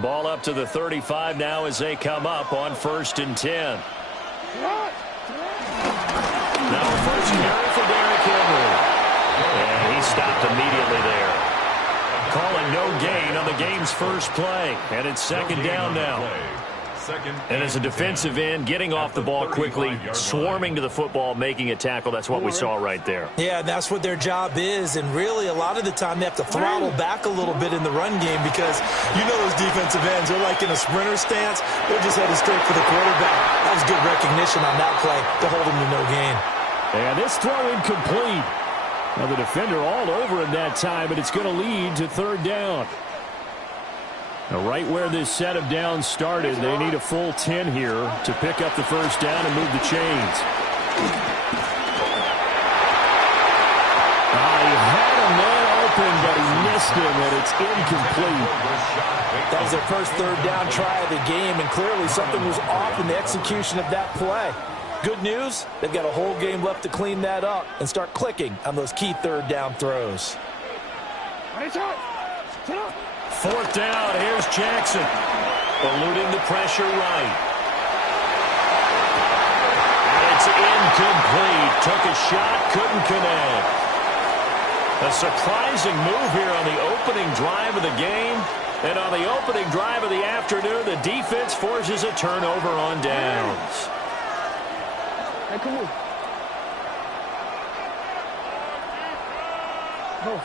Ball up to the 35 now as they come up on 1st and 10. Now first carry for Derrick Henry. And he stopped immediately there. Calling no gain on the game's first play. And it's 2nd down now. And as a defensive end, getting off the ball quickly, swarming to the football, making a tackle, that's what we saw right there. Yeah, that's what their job is. And really, a lot of the time, they have to throttle back a little bit in the run game because you know those defensive ends, they're like in a sprinter stance. They're just headed straight for the quarterback. That was good recognition on that play to hold him to no gain. And this throw incomplete. Now the defender all over him that time, and it's going to lead to 3rd down. Now right where this set of downs started, they need a full 10 here to pick up the 1st down and move the chains. He had a man open, but he missed him, and it's incomplete. That was their first 3rd down try of the game, and clearly something was off in the execution of that play. Good news, they've got a whole game left to clean that up and start clicking on those key 3rd down throws. 4th down, here's Jackson. Eluding the pressure right. And it's incomplete. Took a shot, couldn't connect. A surprising move here on the opening drive of the game. And on the opening drive of the afternoon, the defense forces a turnover on downs. Hey, come on. Go.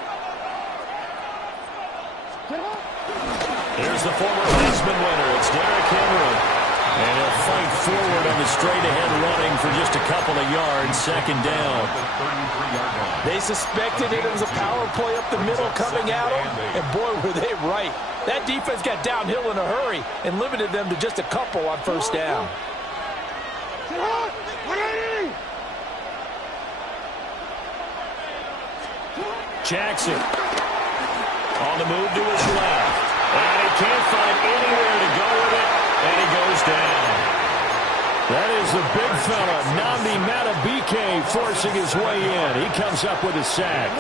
Here's the former Heisman winner. It's Derrick Henry. And he'll fight forward on the straight-ahead running for just a couple of yards. 2nd down. They suspected it was a power play up the middle coming at them. And boy, were they right. That defense got downhill in a hurry and limited them to just a couple on 1st down. Jackson on the move to his left. And he can't find anywhere to go with it, and he goes down. That is the big fella, MUt, forcing his way in. He comes up with a sack.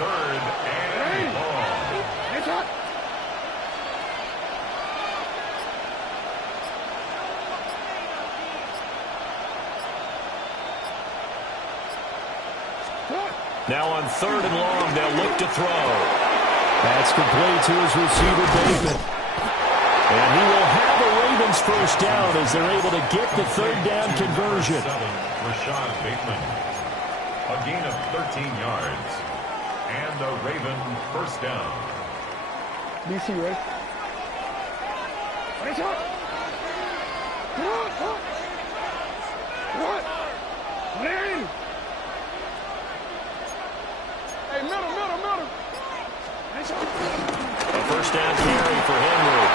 3rd and long. Now on 3rd and long, they'll look to throw. That's complete to his receiver, Bateman. And he will have the Ravens 1st down as they're able to get the 3rd down conversion. Rashad Bateman. A gain of 13 yards. And the Raven 1st down. DC, right? What? Larry! Hey, middle. A 1st down carry for Henry.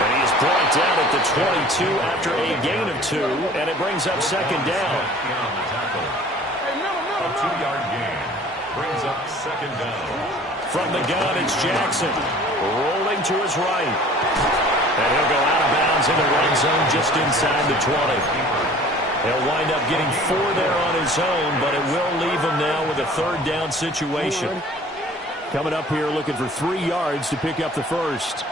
And he's brought down at the 22 after a gain of 2, and it brings up 2nd down. A 2-yard gain brings up 2nd down. From the gun, it's Jackson. Rolling to his right. And he'll go out of bounds in the red zone just inside the 20. He'll wind up getting 4 there on his own, but it will leave him now with a 3rd down situation. Coming up here looking for 3 yards to pick up the 1st.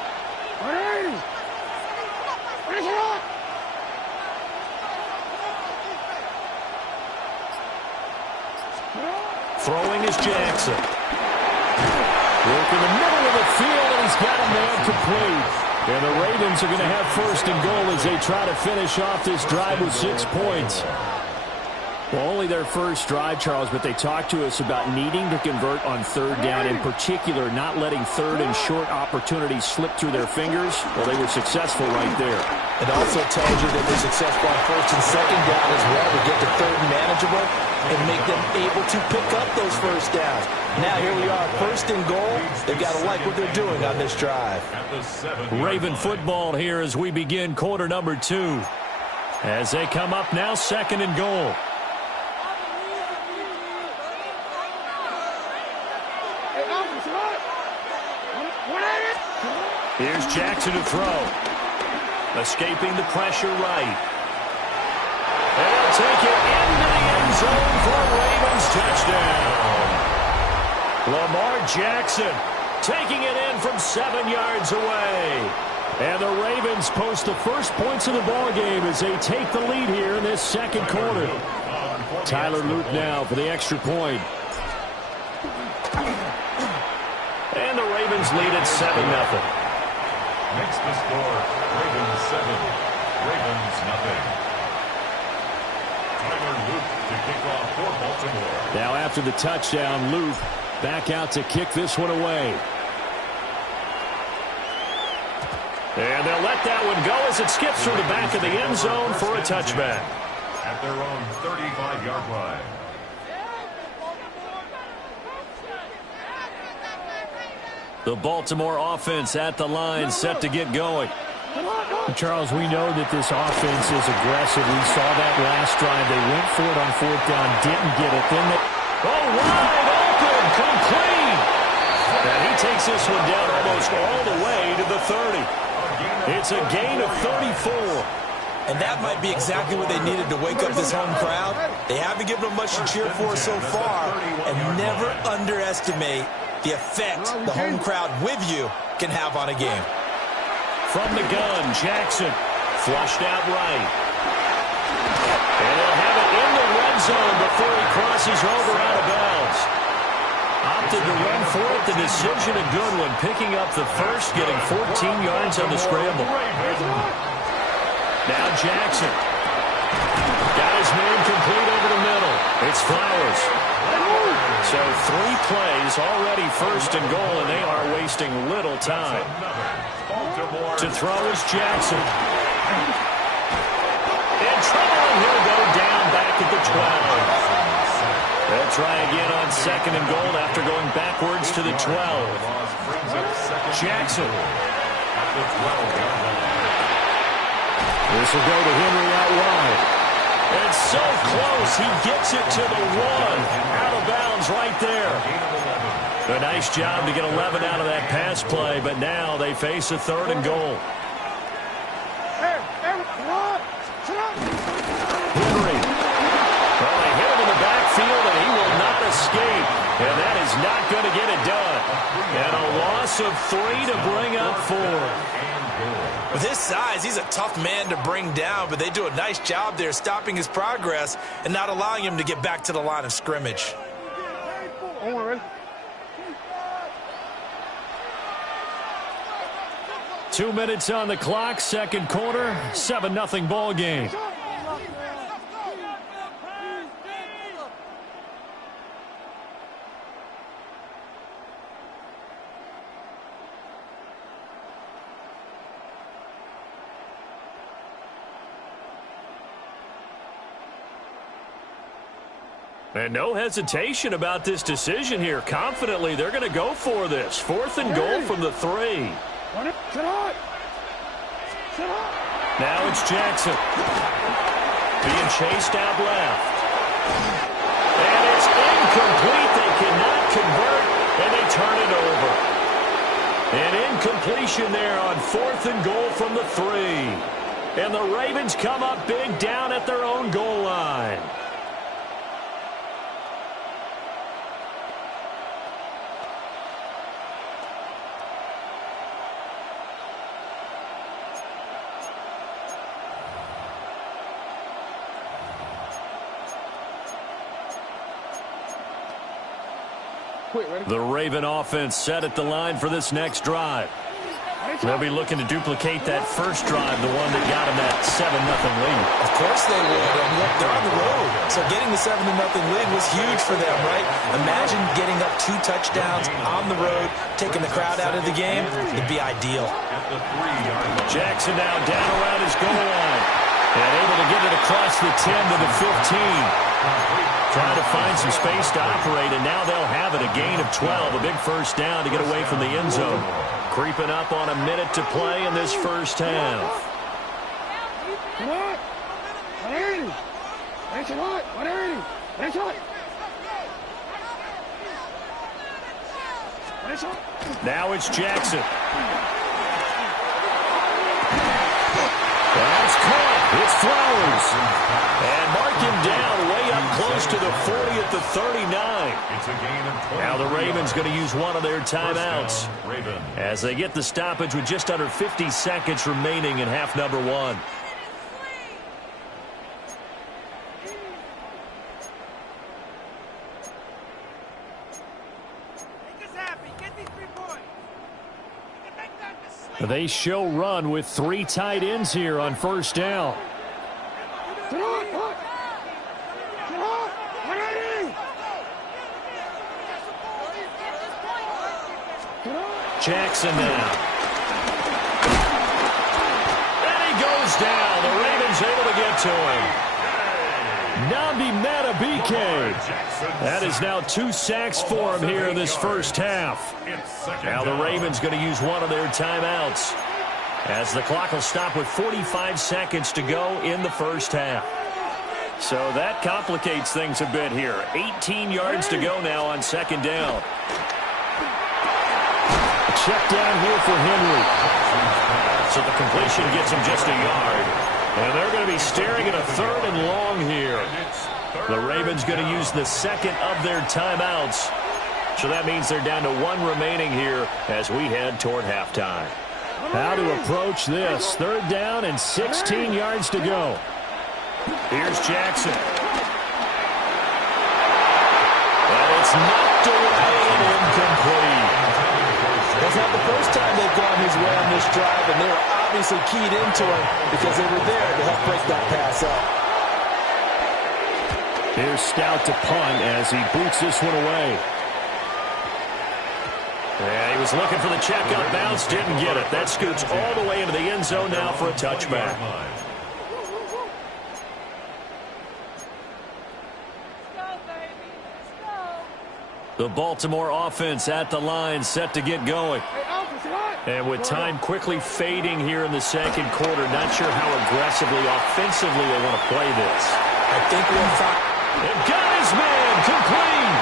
Throwing is Jackson. Work in the middle of the field, and he's got a man complete. And the Ravens are going to have 1st and goal as they try to finish off this drive with 6 points. Well, only their first drive, Charles, but they talked to us about needing to convert on 3rd down, in particular not letting 3rd and short opportunities slip through their fingers. Well, they were successful right there. It also tells you that they're successful on 1st and 2nd down as well to get to 3rd and manageable and make them able to pick up those 1st downs. Now here we are, 1st and goal. They've got to like what they're doing on this drive. Raven football here as we begin quarter number 2. As they come up now, 2nd and goal. Here's Jackson to throw. Escaping the pressure right. And he'll take it into the end zone for a Ravens touchdown. Lamar Jackson taking it in from 7 yards away. And the Ravens post the first points of the ball game as they take the lead here in this second quarter. Tyler Luke now for the extra point. And the Ravens lead at 7-0. Makes the score Ravens 7, Ravens nothing. Tyler Luke to kick off for Baltimore. Now after the touchdown, Luke back out to kick this one away. And they'll let that one go as it skips through the back of the end zone for a touchback. At their own 35-yard line. The Baltimore offense at the line, set to get going. Charles, we know that this offense is aggressive. We saw that last drive. They went for it on fourth down, didn't get it. Then they... Oh, wide open, complete. And he takes this one down almost all the way to the 30. It's a gain of 34. And that might be exactly what they needed to wake up this home crowd. They haven't given them much to cheer for so far. And never underestimate the effect the home crowd with you can have on a game. From the gun, Jackson flushed out right. And he'll have it in the red zone before he crosses over out of bounds. Opted to run for it. The decision a good one. Picking up the first, getting 14 yards on the scramble. Now Jackson. Got his man complete over the middle. It's Flowers. So 3 plays already first and goal, and they are wasting little time. To throw is Jackson. In trouble, and he'll go down back at the 12. They'll try again on second and goal after going backwards to the 12. Jackson. This will go to Henry out wide. It's so close. He gets it to the 1. Out of bounds right there. A nice job to get 11 out of that pass play, but now they face a third and goal. Henry. Well, they hit him in the backfield, and he will not escape. And that is not going to get it done. And a loss of 3 to bring up 4. With his size, he's a tough man to bring down, but they do a nice job there stopping his progress and not allowing him to get back to the line of scrimmage. 2 minutes on the clock, second quarter, 7-0 ball game. And no hesitation about this decision here. Confidently, they're going to go for this. 4th and goal from the 3. Now it's Jackson. Being chased out left. And it's incomplete. They cannot convert, and they turn it over. An incompletion there on 4th and goal from the 3. And the Ravens come up big down at their own goal line. The Raven offense set at the line for this next drive. They'll be looking to duplicate that first drive, the one that got them that 7-0 lead. Of course they would. And look, they're on the road. So getting the 7-0 lead was huge for them, right? Imagine getting up 2 touchdowns on the road, taking the crowd out of the game. It'd be ideal. Jackson now down around his goal line. And able to get it across the 10 to the 15. Trying to find some space to operate, and now they'll have it. A gain of 12, a big first down to get away from the end zone. Creeping up on a minute to play in this first half. Now it's Jackson. That's caught. It's Flowers. And mark him down way up close to the 40 at the 39. It's a gain of 20. Now the Ravens going to use one of their timeouts as they get the stoppage with just under 50 seconds remaining in half number one. They show run with 3 tight ends here on first down. Jackson now. And he goes down. The Ravens able to get to him. That is now 2 sacks for him here in this first half. Now the Ravens going to use one of their timeouts as the clock will stop with 45 seconds to go in the first half. So that complicates things a bit here. 18 yards to go now on second down. A check down here for Henry. So the completion gets him just a yard. And they're going to be staring at a 3rd and long here. The Ravens going to use the second of their timeouts. So that means they're down to 1 remaining here as we head toward halftime. How to approach this. 3rd down and 16 yards to go. Here's Jackson. And it's knocked away and incomplete. That's not the first time they've gone his way on this drive, and they were obviously keyed into him because they were there to help break that pass up. Here's Stout to punt as he boots this one away. Yeah, he was looking for the check up bounce, didn't get it. That scoots all the way into the end zone now for a touchback. The Baltimore offense at the line, set to get going. And with time quickly fading here in the second quarter, not sure how aggressively, offensively they want to play this. I think we'll find... They've got his man complete.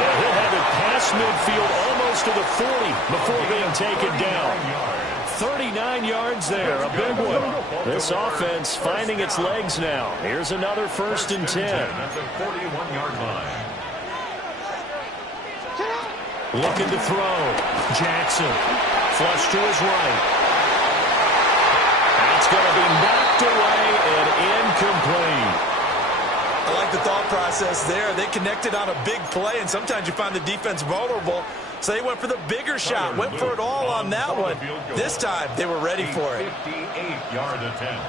And he'll have it past midfield almost to the 40 before being taken down. 39 yards there, a big one. This offense finding its legs now. Here's another 1st and 10. That's a 41-yard line. Looking to throw. Jackson. Flush to his right. That's going to be knocked away and incomplete. I like the thought process there. They connected on a big play, and sometimes you find the defense vulnerable. So they went for the bigger shot, went for it all on that one. This time, they were ready for it. 58-yard attempt.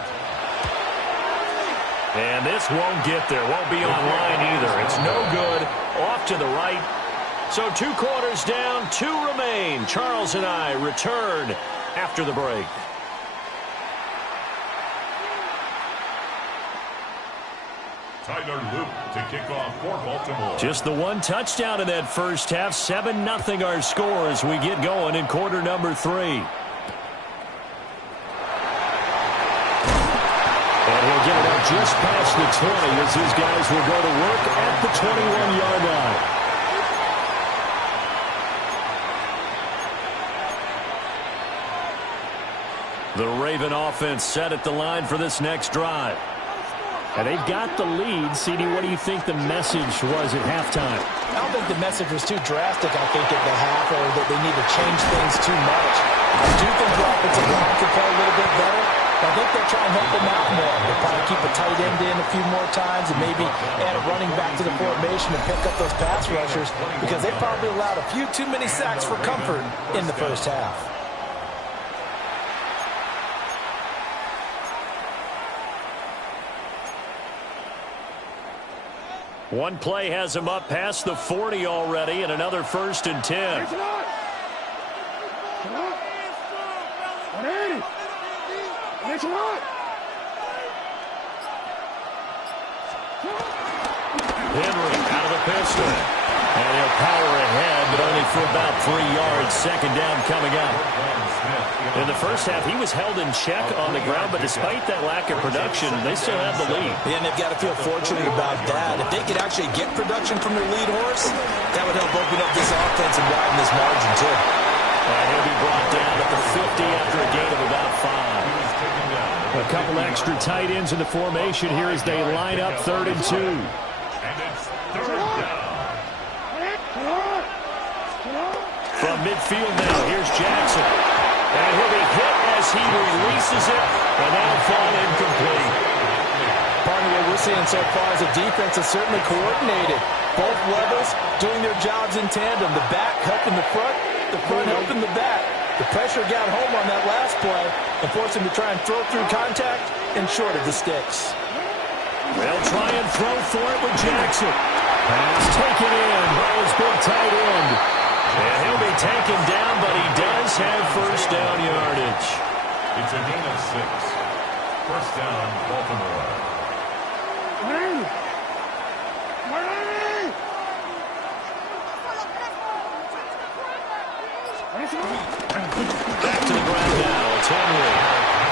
And this won't get there. Won't be on line either. It's no good. Off to the right. So 2 quarters down, 2 remain. Charles and I return after the break. Tyler Luke to kick off for Baltimore. Just the 1 touchdown in that first half. 7-0 our score as we get going in quarter number 3. And he'll get it up just past the 20 as his guys will go to work at the 21-yard line. The Raven offense set at the line for this next drive. And they've got the lead. CD, what do you think the message was at halftime? I don't think the message was too drastic, I think, at the half, or that they need to change things too much. I do think the offensive line can play a little bit better. But I think they'll try and help them out more. They'll probably keep a tight end in a few more times and maybe add a running back to the formation and pick up those pass rushers because they probably allowed a few too many sacks for comfort in the first half. One play has him up past the 40 already, and another 1st and 10. Henry out of the pistol. And he'll power ahead, but only for about 3 yards. Second down coming up. In the first half, he was held in check on the ground, but despite that lack of production, they still have the lead. And they've got to feel fortunate about that. If they could actually get production from their lead horse, that would help open up this offense and widen this margin, too. And he'll be brought down at the 50 after a gain of about 5. He was taken down A couple extra tight ends in the formation here as they line up 3rd and 2. And it's 3rd down. From midfield now, here's Jackson. And he'll be hit as he releases it, and that'll fall incomplete. Part of what we're seeing so far is the defense is certainly coordinated. Both levels doing their jobs in tandem. The back helping the front helping the back. The pressure got home on that last play and forced him to try and throw through contact and short of the sticks. They'll try and throw for it with Jackson. Pass taken in by his big tight end. And he'll be taken down, but he does have first down yardage. It's a gain of 6. First down, Baltimore. Back to the ground now. It's Henry.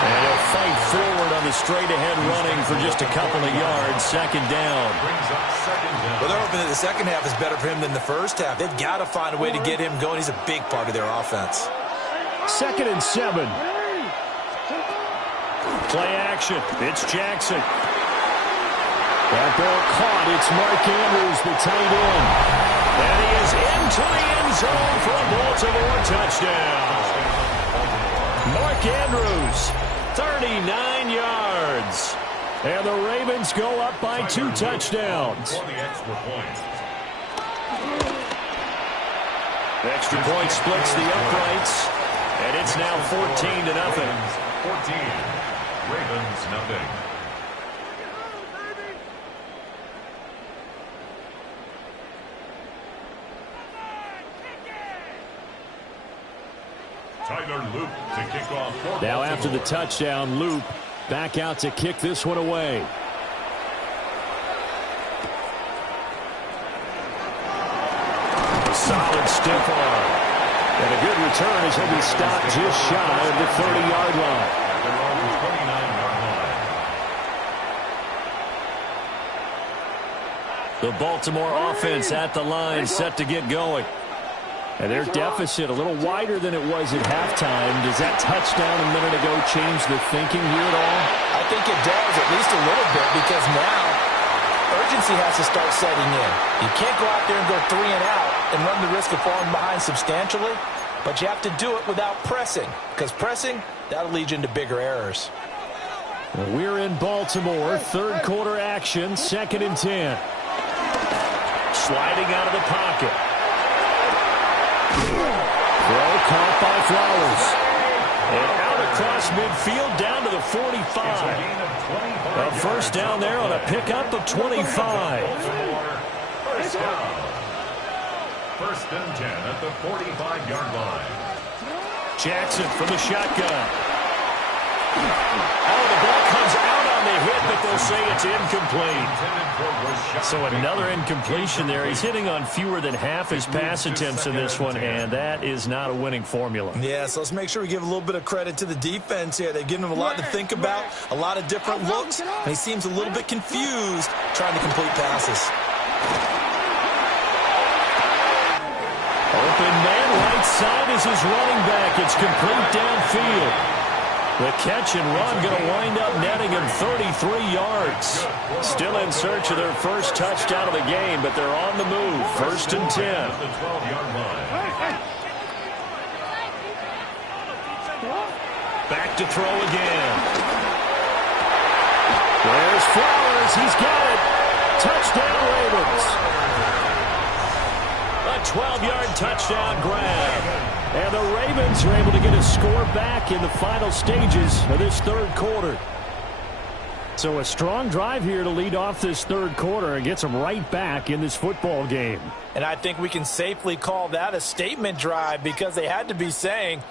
And he'll fight forward on the straight-ahead running for just a couple of yards. 2nd down. Brings up 2nd down. Well, they're hoping that the second half is better for him than the first half. They've got to find a way to get him going. He's a big part of their offense. 2nd and 7. Play action. It's Jackson. That ball caught. It's Mark Andrews, the tight end. And he is into the end zone for a Baltimore touchdown. Mark Andrews, 39 yards. And the Ravens go up by 2 touchdowns. For the extra point. The extra point splits the uprights, and it's now 14-0. 14. Ravens nothing. Tyler Loop to kick off. Now after the touchdown, Loop back out to kick this one away. Solid stiff arm. And a good return as he'll be stopped just shy of the 30-yard line. They're on the 29-yard line. The Baltimore offense at the line, set to get going. And their deficit a little wider than it was at halftime. Does that touchdown a minute ago change the thinking here at all? I think it does, at least a little bit, because now urgency has to start setting in. You can't go out there and go 3 and out and run the risk of falling behind substantially, but you have to do it without pressing, because pressing, that'll lead you into bigger errors. We're in Baltimore, 3rd quarter action, 2nd and 10. Sliding out of the pocket. Throw caught by Flowers. And out across midfield down to the 45. It's a gain of 25. A first down there on a pickup of 25. First down. 1st and 10 at the 45-yard line. Jackson from the shotgun. Oh, the ball comes out on the hit, but they'll say it's incomplete. So another incompletion there. He's hitting on fewer than half his pass attempts in this one, and that is not a winning formula. Yeah, so let's make sure we give a little bit of credit to the defense here. They've given him a lot to think about, a lot of different looks, and he seems a little bit confused trying to complete passes. Open man right side is his running back. It's complete downfield. The catch and run going to wind up netting him 33 yards. Still in search of their first touchdown of the game, but they're on the move. 1st and 10. At the 12-yard line. Back to throw again. There's Flowers. He's got it. Touchdown, Ravens. A 12-yard touchdown grab. And the Ravens are able to get a score back in the final stages of this 3rd quarter. So a strong drive here to lead off this 3rd quarter and gets them right back in this football game. And I think we can safely call that a statement drive, because they had to be saying,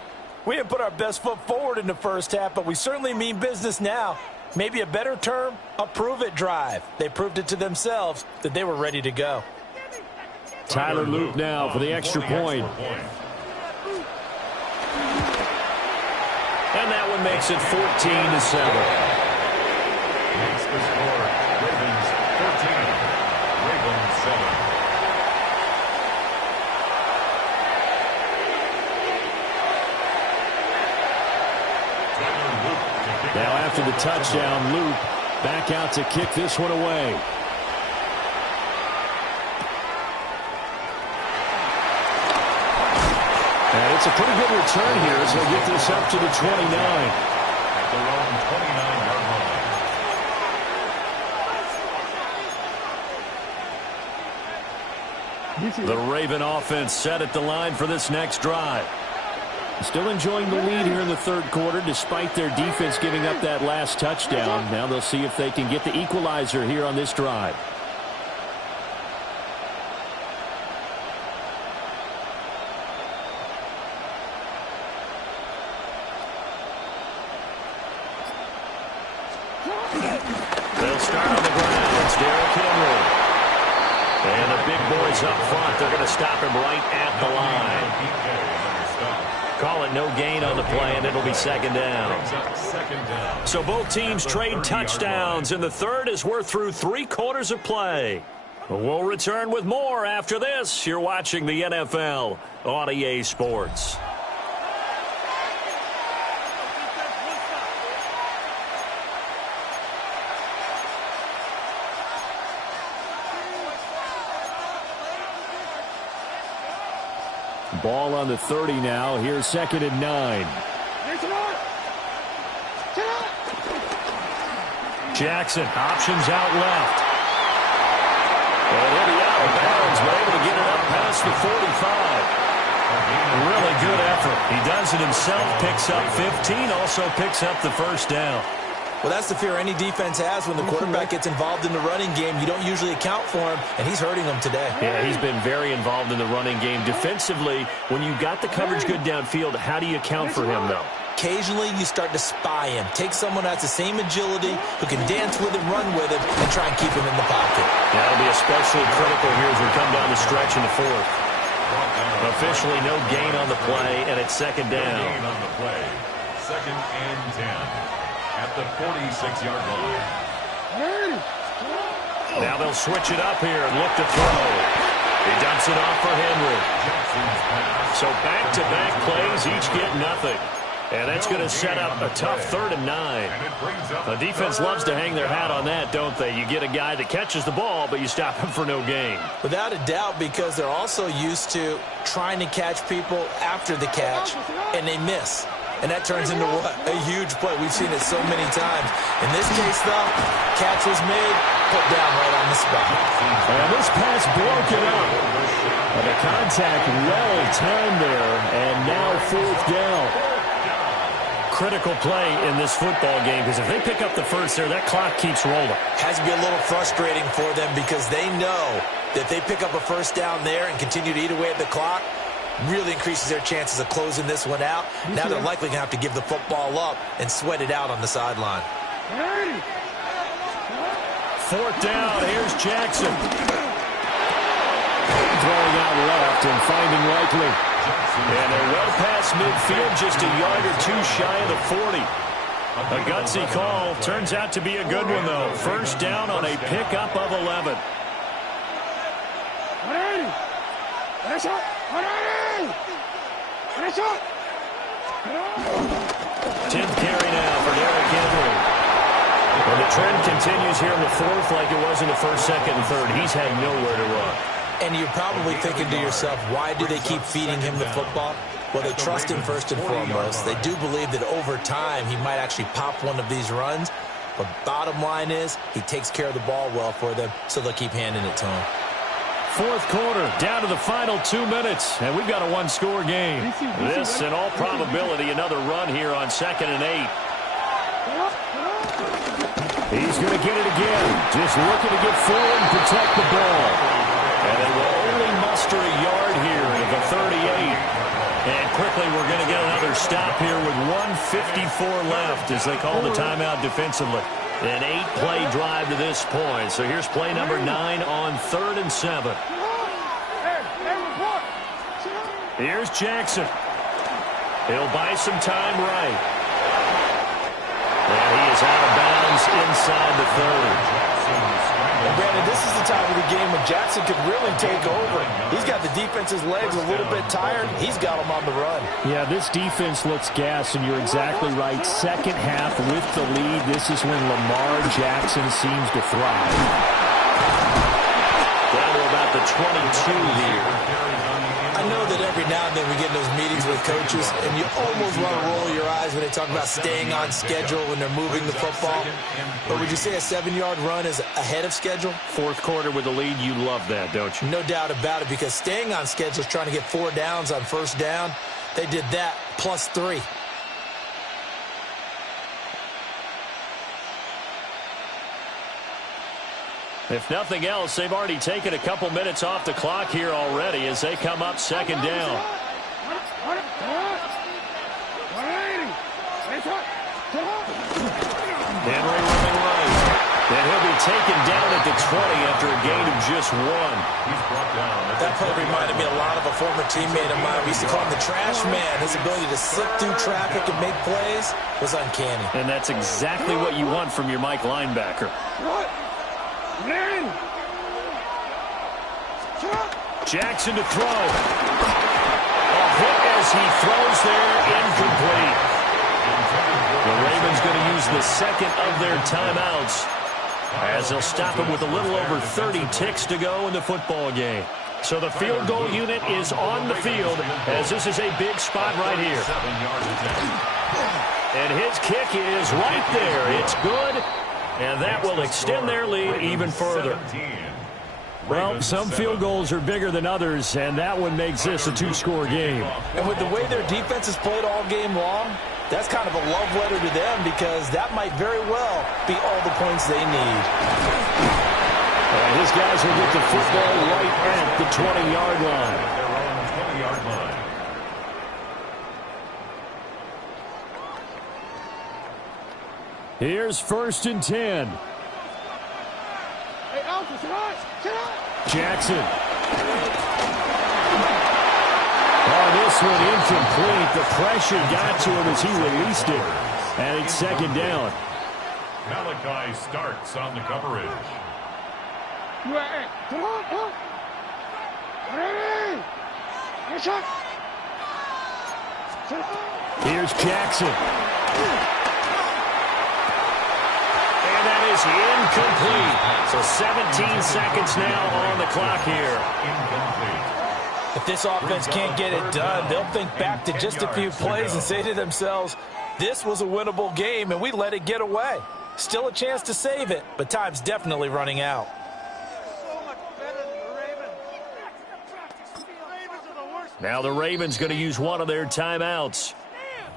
we didn't put our best foot forward in the first half, but we certainly mean business now. Maybe a better term, a prove-it drive. They proved it to themselves that they were ready to go. Tyler Loop now for the extra point. And that one makes it 14-7. Makes the score Ravens 14, Ravens 7. Now after after the touchdown. Loop back out to kick this one away. And it's a pretty good return here as he'll get this up to the 29. At their own 29-yard line. The Raven offense set at the line for this next drive. Still enjoying the lead here in the third quarter despite their defense giving up that last touchdown. Now they'll see if they can get the equalizer here on this drive. They'll start on the ground. It's Derrick Henry. And the big boys up front, they're going to stop him right at the line. Call it no gain on the play, and it'll be second down. So both teams trade touchdowns, and the third as we're through 3 quarters of play. We'll return with more after this. You're watching the NFL on EA Sports. Ball on the 30 now. Here's 2nd and 9. Jackson, options out left. And he'll be out of bounds, but able to get it up past the 45. Really good effort. He does it himself, picks up 15, also picks up the first down. Well, that's the fear any defense has when the quarterback gets involved in the running game. You don't usually account for him, and he's hurting them today. Yeah, he's been very involved in the running game. Defensively, when you've got the coverage good downfield, how do you account for him, though? Occasionally, you start to spy him. Take someone who has the same agility, who can dance with him, run with him, and try and keep him in the pocket. That'll be especially critical here as we come down the stretch in the fourth. Officially no gain on the play, and it's second down. No gain on the play. 2nd and 10. At the 46-yard line. Now they'll switch it up here and look to throw. He dumps it off for Henry. So back-to-back plays, each get nothing. And that's going to set up a tough 3rd and 9. The defense loves to hang their hat on that, don't they? You get a guy that catches the ball, but you stop him for no gain. Without a doubt, because they're also used to trying to catch people after the catch, and they miss. And that turns into what? A huge play. We've seen it so many times. In this case, though, catch was made, put down right on the spot. And this pass broken up. And the contact well timed there, and now 4th down. Critical play in this football game, because if they pick up the first there, that clock keeps rolling. Has to be a little frustrating for them because they know that if they pick up a first down there and continue to eat away at the clock, really increases their chances of closing this one out. Now they're likely going to have to give the football up and sweat it out on the sideline. 4th down, here's Jackson. Throwing out left and finding Likely. And they're well past midfield, just a yard or two shy of the 40. A gutsy call. Turns out to be a good one, though. First down on a pickup of 11. 10th carry now for Derrick Henry. And the trend continues here in the fourth like it was in the first, second, and third. He's had nowhere to run. And you're probably thinking to yourself, why do they keep feeding him the football? Well, they trust him first and foremost. They do believe that over time he might actually pop one of these runs. But bottom line is he takes care of the ball well for them, so they'll keep handing it to him. Fourth quarter, down to the final 2 minutes, and we've got a one-score game. This, in all probability, another run here on 2nd and 8. He's going to get it again. Just looking to get forward and protect the ball. And they will only muster a yard here at the 38. And quickly, we're going to get another stop here with 1:54 left as they call the timeout defensively. An 8-play drive to this point. So here's play number 9 on 3rd and 7. Here's Jackson. He'll buy some time right. And he is out of bounds inside the 30. And Brandon, this is the time of the game when Jackson could really take over. He's got the defense's legs a little bit tired. He's got them on the run. Yeah, this defense looks gassed, and you're exactly right. Second half with the lead, this is when Lamar Jackson seems to thrive. Down to about the 22 here. I know that every now and then we get in those meetings with coaches, and you almost want to roll your eyes when they talk about staying on schedule when they're moving the football. But would you say a 7-yard run is ahead of schedule? Fourth quarter with the lead, you love that, don't you? No doubt about it, because staying on schedule is trying to get 4 downs on first down. They did that plus 3. If nothing else, they've already taken a couple minutes off the clock here already as they come up second down. Henry running right. And he'll be taken down at the 20 after a gain of just 1. He's brought down. That play reminded me a lot of a former teammate of mine. We used to call him the trash man. His ability to sift through traffic and make plays was uncanny. And that's exactly what you want from your Mike linebacker. Jackson to throw. A hit as he throws there, incomplete. The Ravens going to use the second of their timeouts as they'll stop him with a little over 30 ticks to go in the football game. So the field goal unit is on the field as this is a big spot right here. And his kick is right there. It's good. And that will extend their lead even further. Well, some field goals are bigger than others, and that one makes this a 2-score game. And with the way their defense has played all game long, that's kind of a love letter to them because that might very well be all the points they need. And his guys will get the football right at the 20-yard line. They're on the 20-yard line. Here's 1st and 10. Hey, Alpha, Jackson. Oh, this one incomplete. The pressure got to him as he released it. And it's second down. Malachi starts on the coverage. Here's Jackson. And that is incomplete. So 17 seconds now on the clock here. Incomplete. If this offense can't get it done, they'll think back to just a few plays and say to themselves, this was a winnable game and we let it get away. Still a chance to save it, but time's definitely running out. Now the Ravens going to use one of their timeouts.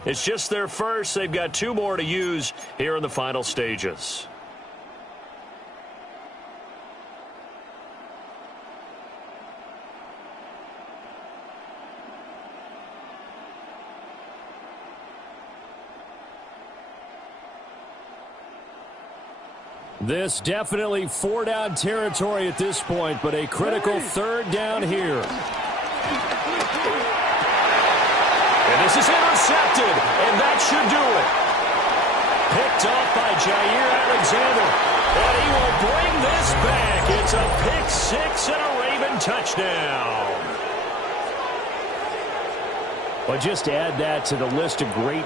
It's just their first. They've got 2 more to use here in the final stages. This definitely 4-down territory at this point, but a critical 3rd down here. And this is intercepted, and that should do it. Picked off by Jair Alexander, and he will bring this back. It's a pick 6 and a Raven touchdown. But just add that to the list of great